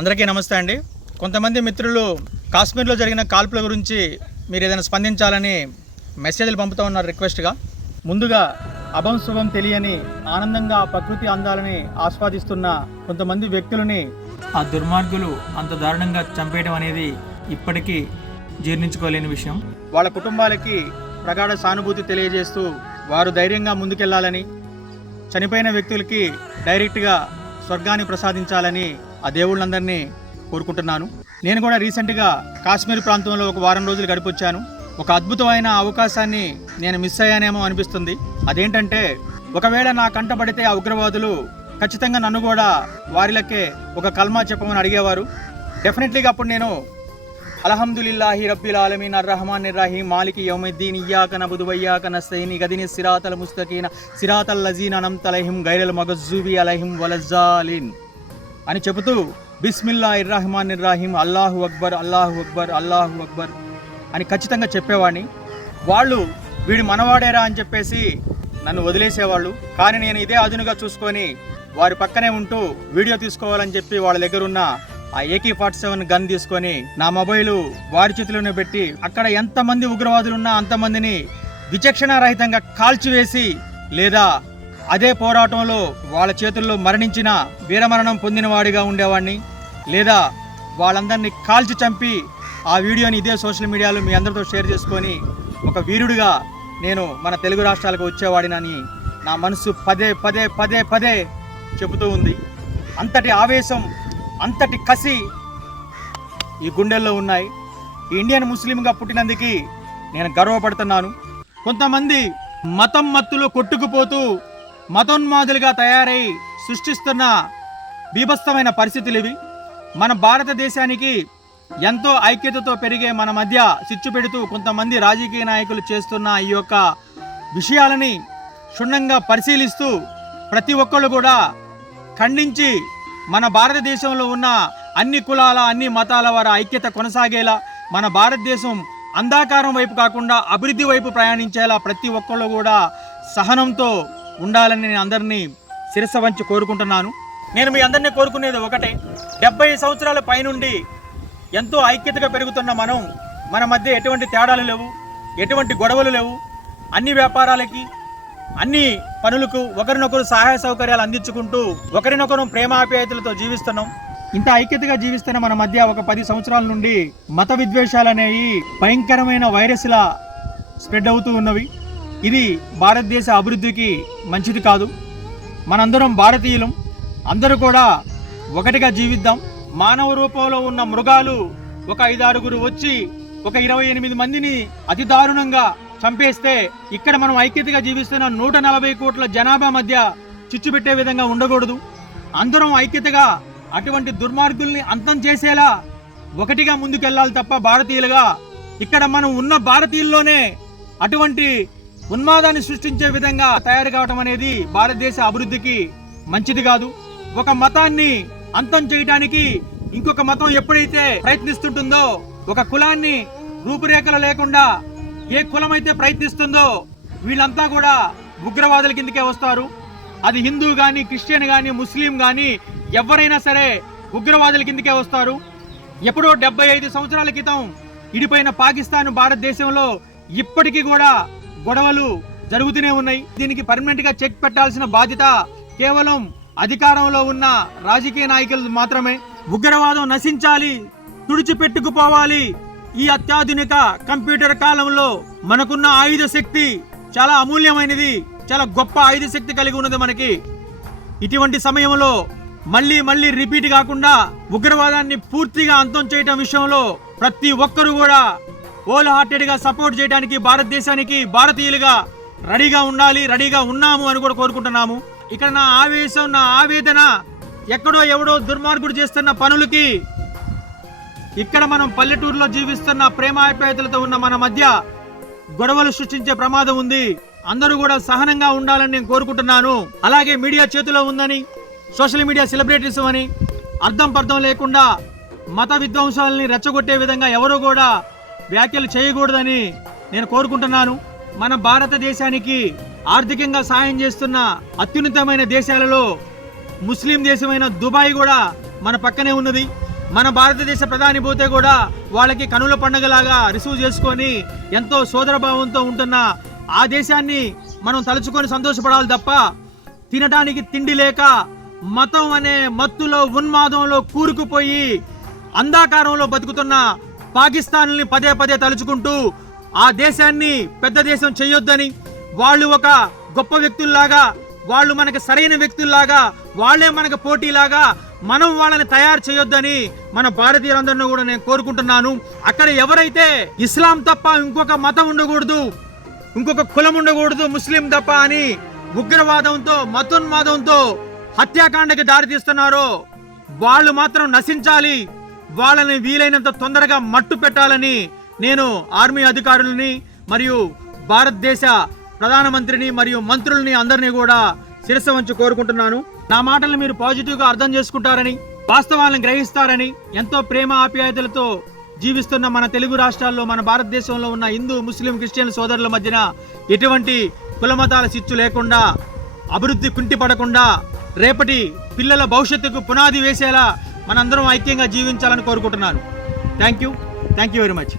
అందరికీ నమస్తే అండి. కొంతమంది మిత్రులు కాశ్మీర్లో జరిగిన కాల్పుల గురించి మీరు ఏదైనా స్పందించాలని మెసేజ్లు పంపుతూ ఉన్నారు రిక్వెస్ట్గా. ముందుగా అభం శుభం తెలియని ఆనందంగా ప్రకృతి అందాలని ఆస్వాదిస్తున్న కొంతమంది వ్యక్తులని ఆ దుర్మార్గులు అంత దారుణంగా చంపేయడం అనేది ఇప్పటికీ జీర్ణించుకోలేని విషయం. వాళ్ళ కుటుంబాలకి ప్రగాఢ సానుభూతి తెలియజేస్తూ వారు ధైర్యంగా ముందుకెళ్లాలని, చనిపోయిన వ్యక్తులకి డైరెక్ట్గా స్వర్గాన్ని ప్రసాదించాలని ఆ దేవుళ్ళందరినీ కోరుకుంటున్నాను. నేను కూడా రీసెంట్గా కాశ్మీర్ ప్రాంతంలో ఒక వారం రోజులు గడిపొచ్చాను. ఒక అద్భుతమైన అవకాశాన్ని నేను మిస్ అయ్యానేమో అనిపిస్తుంది. అదేంటంటే, ఒకవేళ నా కంట పడితే ఆ ఉగ్రవాదులు ఖచ్చితంగా నన్ను కూడా వారిలకే ఒక కల్మా చెప్పమని అడిగేవారు. డెఫినెట్లీగా అప్పుడు నేను అల్హమ్దులిల్లాహి రబ్బిల్ ఆలమీన్ అర్రహమానిర్ రహీం మాలికి యౌమిద్దీన్ ఇయ్యాక నఅబుదు వ ఇయ్యాక నస్తഈన్ ఇహ్దినస్ సిరాతల్ ముస్తఖీమ్ సిరాతల్ లజీన అన్అమ్త అలైహిం గైరల్ మగ్జూబి అలైహిం వలజ్జాలిన్ అని చెబుతూ బిస్మిల్లాహిర్ రహమానిర్ రహీం అల్లాహు అక్బర్ అల్లాహు అక్బర్ అల్లాహు అక్బర్ అని ఖచ్చితంగా చెప్పేవాడిని. వాళ్ళు వీడి మనవాడేరా అని చెప్పేసి నన్ను వదిలేసేవాళ్ళు. కానీ నేను ఇదే అదునుగా చూసుకొని వారి పక్కనే ఉంటూ వీడియో తీసుకోవాలని చెప్పి వాళ్ళ దగ్గర ఉన్న ఆ AK-47 గన్ తీసుకొని నా మొబైలు వారి చేతిలోనే పెట్టి అక్కడ ఎంతమంది ఉగ్రవాదులు ఉన్నా అంతమందిని విచక్షణారహితంగా కాల్చివేసి, లేదా అదే పోరాటంలో వాళ్ళ చేతుల్లో మరణించిన వీరమరణం పొందిన వాడిగా ఉండేవాడిని, లేదా వాళ్ళందరినీ కాల్చి చంపి ఆ వీడియోని ఇదే సోషల్ మీడియాలో మీ అందరితో షేర్ చేసుకొని ఒక వీరుడిగా నేను మన తెలుగు రాష్ట్రాలకు వచ్చేవాడినని నా మనసు పదే పదే పదే పదే చెబుతూ ఉంది. అంతటి ఆవేశం, అంతటి కసి ఈ గుండెల్లో ఉన్నాయి. ఈ ఇండియన్ ముస్లింగా పుట్టినందుకు నేను గర్వపడుతున్నాను. కొంతమంది మతం మత్తులో కొట్టుకుపోతూ మతోన్మాదులుగా తయారై సృష్టిస్తున్న బీభత్సమైన పరిస్థితులు ఇవి. మన భారతదేశానికి ఎంతో ఐక్యతతో పెరిగే మన మధ్య చిచ్చు పెడుతూ కొంతమంది రాజకీయ నాయకులు చేస్తున్న ఈ యొక్క విషయాలని క్షుణ్ణంగా పరిశీలిస్తూ ప్రతి ఒక్కళ్ళు కూడా ఖండించి మన భారతదేశంలో ఉన్న అన్ని కులాల, అన్ని మతాల వారి ఐక్యత కొనసాగేలా, మన భారతదేశం అంధాకారం వైపు కాకుండా అభివృద్ధి వైపు ప్రయాణించేలా ప్రతి ఒక్కళ్ళు కూడా సహనంతో ఉండాలని నేను అందరినీ శిరస్సు వంచి కోరుకుంటున్నాను. నేను మీ అందరినీ కోరుకునేది ఒకటే, 70 సంవత్సరాల పైనుండి ఎంతో ఐక్యతగా పెరుగుతున్న మన మధ్య ఎటువంటి తేడాలు లేవు, ఎటువంటి గొడవలు లేవు. అన్ని వ్యాపారాలకి, అన్ని పనులకు ఒకరినొకరు సహాయ సౌకర్యాలు అందించుకుంటూ ఒకరినొకరు ప్రేమాప్యాయతలతో జీవిస్తున్నాం. ఇంత ఐక్యతగా జీవిస్తున్న మన మధ్య ఒక 10 సంవత్సరాల నుండి మత విద్వేషాలు అనేవి భయంకరమైన వైరస్లా స్ప్రెడ్ అవుతూ ఉన్నవి. ఇది భారతదేశ అభివృద్ధికి మంచిది కాదు. మనందరం భారతీయులం, అందరూ కూడా ఒకటిగా జీవిద్దాం. మానవ రూపంలో ఉన్న మృగాలు ఒక 5-6 వచ్చి ఒక 28 మందిని అతి దారుణంగా చంపేస్తే, ఇక్కడ మనం ఐక్యతగా జీవిస్తున్న 140 కోట్ల జనాభా మధ్య చిచ్చు పెట్టే విధంగా ఉండకూడదు. అందరం ఐక్యతగా అటువంటి దుర్మార్గుల్ని అంతం చేసేలా ఒకటిగా ముందుకెళ్ళాలి తప్ప భారతీయులుగా ఇక్కడ మనం ఉన్న భారతీయుల్లోనే అటువంటి ఉన్మాదాన్ని సృష్టించే విధంగా తయారు కావడం అనేది భారతదేశ అభివృద్ధికి మంచిది కాదు. ఒక మతాన్ని అంతం చేయడానికి ఇంకొక మతం ఎప్పుడైతే ప్రయత్నిస్తుంటుందో, ఒక కులాన్ని రూపురేఖలు లేకుండా ఏ కులమైతే ప్రయత్నిస్తుందో వీళ్ళంతా కూడా ఉగ్రవాదుల కిందకే వస్తారు. అది హిందూ కానీ, క్రిస్టియన్ కానీ, ముస్లిం కానీ ఎవరైనా సరే ఉగ్రవాదుల కిందకే వస్తారు. ఎప్పుడో 75 సంవత్సరాల క్రితం ఇడిపోయిన పాకిస్తాన్ భారతదేశంలో ఇప్పటికీ కూడా గొడవలు జరుగుతూనే ఉన్నాయి. దీనికి పర్మనెంట్ గా చెక్ పెట్టాల్సిన బాధ్యత కేవలం అధికారంలో ఉన్న రాజకీయ నాయకులు మాత్రమే. ఉగ్రవాదం నశించాలి, తుడిచిపెట్టుకుపోవాలి. ఈ అత్యాధునిక కంప్యూటర్ కాలంలో మనకున్న ఆయుధ శక్తి చాలా అమూల్యమైనది, చాలా గొప్ప ఆయుధ శక్తి కలిగి ఉన్నది మనకి. ఇటువంటి సమయంలో మళ్ళీ రిపీట్ కాకుండా ఉగ్రవాదాన్ని పూర్తిగా అంతం చేయడం విషయంలో ప్రతి ఒక్కరూ కూడా హోల్ హార్టెడ్ గా సపోర్ట్ చేయడానికి భారతదేశానికి భారతీయులుగా రెడీగా ఉండాలి, రెడీగా ఉన్నాము అని కూడా కోరుకుంటున్నాము. ఇక్కడ నా ఆవేశం, నా ఆవేదన ఎక్కడో ఎవడో దుర్మార్గుడు చేస్తున్న పనులకి, ఇక్కడ మనం పల్లెటూరులో జీవిస్తున్న ప్రేమాప్యాయతలతో ఉన్న మన మధ్య గొడవలు సృష్టించే ప్రమాదం ఉంది. అందరూ కూడా సహనంగా ఉండాలని నేను కోరుకుంటున్నాను. అలాగే మీడియా చేతిలో ఉందని, సోషల్ మీడియా సెలబ్రిటీస్ అని అర్థం పర్థం లేకుండా మత విధ్వంసాలని రెచ్చగొట్టే విధంగా ఎవరు కూడా వ్యాఖ్యలు చేయకూడదని నేను కోరుకుంటున్నాను. మన భారతదేశానికి ఆర్థికంగా సాయం చేస్తున్న అత్యున్నతమైన దేశాలలో ముస్లిం దేశమైన దుబాయ్ కూడా మన పక్కనే ఉన్నది. మన భారతదేశ ప్రధాని పోతే కూడా వాళ్ళకి కనుల పండుగలాగా రిసీవ్ చేసుకొని ఎంతో సోదరభావంతో ఉంటున్న ఆ దేశాన్ని మనం తలుచుకొని సంతోషపడాలి తప్ప తినడానికి తిండి లేక మతం అనే మత్తులో ఉన్మాదంలో కూరుకుపోయి అంధాకారంలో బతుకుతున్న పాకిస్తాన్ని పదే పదే తలుచుకుంటూ ఆ దేశాన్ని పెద్ద దేశం చేయొద్దని, వాళ్ళు ఒక గొప్ప వ్యక్తుల్లాగా, వాళ్ళు మనకు సరైన వ్యక్తుల్లాగా, వాళ్ళే మనకు పోటీలాగా మనం వాళ్ళని తయారు చేయొద్దని మన భారతీయులందరినీ కూడా నేను కోరుకుంటున్నాను. అక్కడ ఎవరైతే ఇస్లాం తప్ప ఇంకొక మతం ఉండకూడదు, ఇంకొక కులం ఉండకూడదు, ముస్లిం తప్ప అని ఉగ్రవాదంతో మతోన్మాదంతో హత్యాకాండకి దారితీస్తున్నారో వాళ్ళు మాత్రం నశించాలి. వాళ్ళని వీలైనంత తొందరగా మట్టు పెట్టాలని నేను ఆర్మీ అధికారులని మరియు భారతదేశ ప్రధానమంత్రిని మరియు మంత్రుల్ని అందరినీ కూడా శిరస్సు వంచి కోరుకుంటున్నాను. నా మాటలను మీరు పాజిటివ్గా అర్థం చేసుకుంటారని, వాస్తవాలను గ్రహిస్తారని, ఎంతో ప్రేమ ఆప్యాయతలతో జీవిస్తున్న మన తెలుగు రాష్ట్రాల్లో, మన భారతదేశంలో ఉన్న హిందూ ముస్లిం క్రిస్టియన్ సోదరుల మధ్యన ఎటువంటి కులమతాల చిచ్చు లేకుండా, అభివృద్ధి కుంటిపడకుండా, రేపటి పిల్లల భవిష్యత్తుకు పునాది వేసేలా మనందరం ఐక్యంగా జీవించాలని కోరుకుంటున్నాను. Thank you very much.